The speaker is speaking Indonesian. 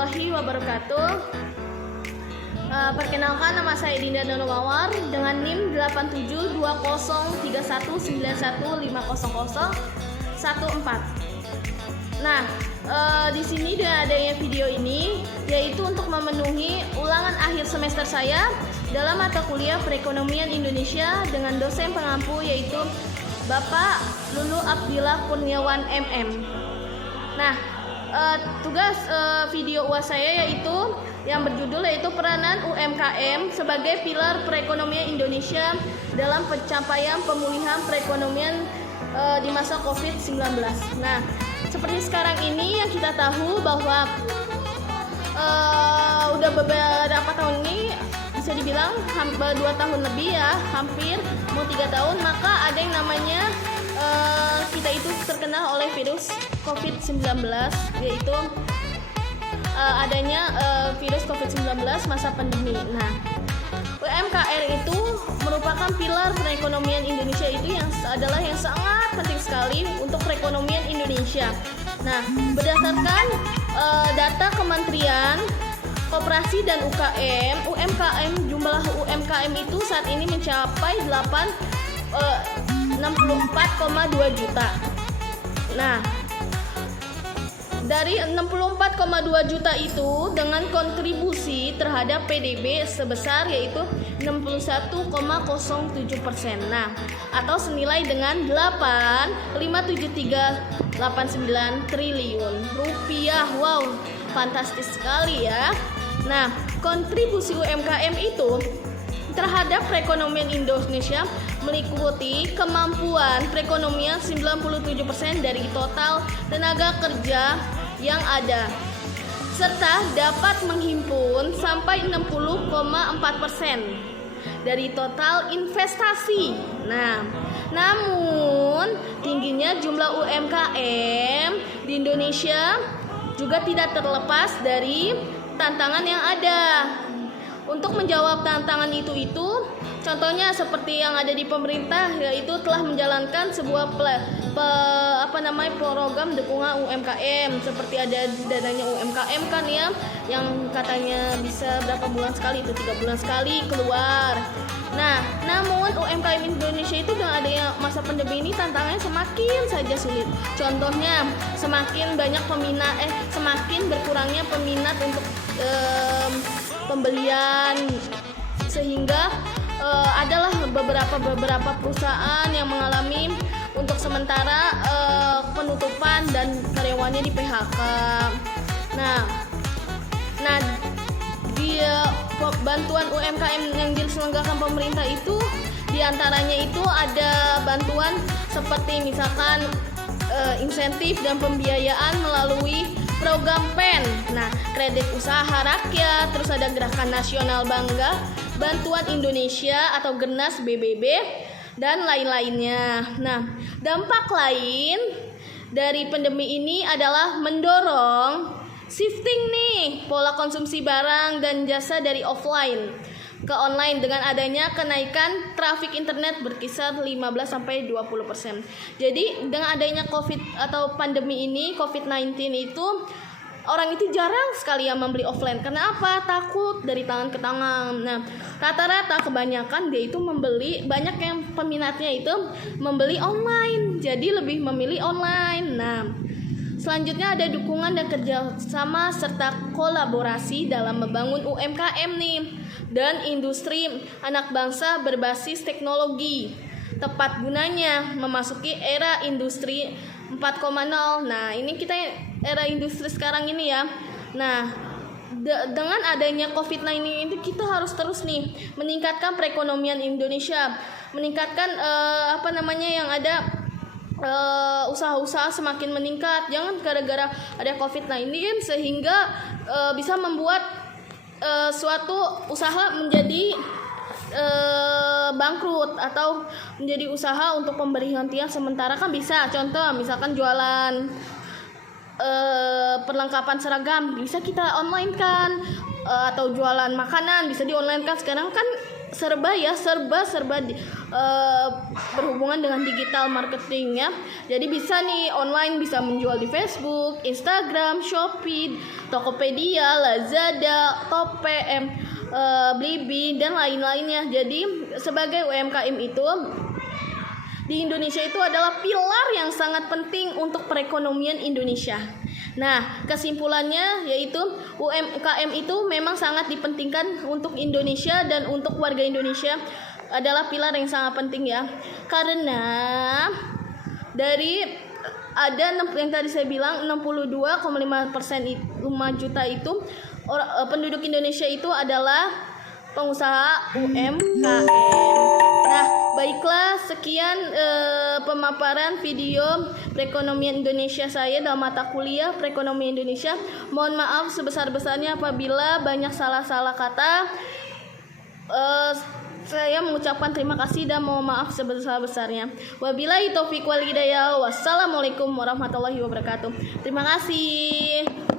warahmatullahi wabarakatuh. Perkenalkan, nama saya Dinda Nurmawar dengan NIM 87203191500014. Nah, di sini dengan adanya video ini yaitu untuk memenuhi ulangan akhir semester saya dalam mata kuliah Perekonomian Indonesia dengan dosen pengampu yaitu Bapak Lulu Abdillah Kurniawan MM. Nah, tugas video UAS saya yaitu yang berjudul yaitu peranan UMKM sebagai pilar perekonomian Indonesia dalam pencapaian pemulihan perekonomian di masa COVID-19. Nah, seperti sekarang ini yang kita tahu bahwa udah beberapa tahun ini bisa dibilang 2 tahun lebih ya, hampir mau 3 tahun, maka ada yang namanya kita itu terkena oleh virus COVID-19, yaitu adanya virus COVID-19 masa pandemi. Nah, UMKM itu merupakan pilar perekonomian Indonesia itu yang sangat penting sekali untuk perekonomian Indonesia. Nah, berdasarkan data Kementerian Koperasi dan UMKM, jumlah UMKM itu saat ini mencapai 64,2 juta. Nah, dari 64,2 juta itu dengan kontribusi terhadap PDB sebesar yaitu 61,07%. Nah, atau senilai dengan 8,57389 triliun rupiah. Wow, fantastis sekali ya. Nah, kontribusi UMKM itu terhadap perekonomian Indonesia meliputi kemampuan perekonomian 97% dari total tenaga kerja yang ada, serta dapat menghimpun sampai 60,4% dari total investasi. Nah, namun tingginya jumlah UMKM di Indonesia juga tidak terlepas dari tantangan yang ada. Untuk menjawab tantangan itu contohnya seperti yang ada di pemerintah, yaitu telah menjalankan sebuah program dukungan UMKM, seperti ada dananya UMKM kan ya, yang katanya bisa berapa bulan sekali, itu 3 bulan sekali keluar. Nah, namun UMKM Indonesia itu dengan adanya masa pandemi ini tantangannya semakin saja sulit. Contohnya semakin berkurangnya peminat untuk pembelian, sehingga adalah beberapa perusahaan yang mengalami untuk sementara penutupan dan karyawannya di PHK. Nah, di bantuan UMKM yang diselenggarakan pemerintah itu diantaranya itu ada bantuan seperti misalkan insentif dan pembiayaan melalui program PEN, nah kredit usaha rakyat, terus ada Gerakan Nasional Bangga Bantuan Indonesia atau GENAS BBB dan lain-lainnya. Nah, dampak lain dari pandemi ini adalah mendorong shifting nih pola konsumsi barang dan jasa dari offline ke online dengan adanya kenaikan trafik internet berkisar 15-20%. Jadi dengan adanya COVID atau pandemi ini, COVID-19 itu orang itu jarang sekali yang membeli offline. Karena apa? Takut dari tangan ke tangan. Nah, rata-rata kebanyakan dia itu membeli, banyak yang peminatnya itu membeli online. Jadi lebih memilih online. Nah, selanjutnya ada dukungan dan kerjasama serta kolaborasi dalam membangun UMKM nih dan industri anak bangsa berbasis teknologi. Tepat gunanya memasuki era industri 4.0. Nah, ini kita era industri sekarang ini ya. Nah, dengan adanya COVID-19 itu kita harus terus nih meningkatkan perekonomian Indonesia, meningkatkan yang ada usaha-usaha semakin meningkat. Jangan gara-gara ada COVID-19 sehingga bisa membuat suatu usaha menjadi bangkrut atau menjadi usaha untuk pemberhentian sementara kan bisa. Contoh misalkan jualan perlengkapan seragam bisa kita online kan, atau jualan makanan bisa di online kan. Sekarang kan serba berhubungan dengan digital marketing ya. Jadi bisa nih online, bisa menjual di Facebook, Instagram, Shopee, Tokopedia, Lazada, Topee, Blibli dan lain-lainnya. Jadi sebagai UMKM itu di Indonesia itu adalah pilar yang sangat penting untuk perekonomian Indonesia. Nah, kesimpulannya yaitu UMKM itu memang sangat dipentingkan untuk Indonesia dan untuk warga Indonesia adalah pilar yang sangat penting ya. Karena dari ada yang tadi saya bilang 62,5% 5 juta itu penduduk Indonesia itu adalah pengusaha UMKM. Nah, baiklah sekian pemaparan video perekonomian Indonesia saya dalam mata kuliah perekonomian Indonesia. Mohon maaf sebesar-besarnya apabila banyak salah-salah kata. Saya mengucapkan terima kasih dan mohon maaf sebesar-besarnya. Wabillahi taufiq wal hidayah. Wassalamualaikum warahmatullahi wabarakatuh. Terima kasih.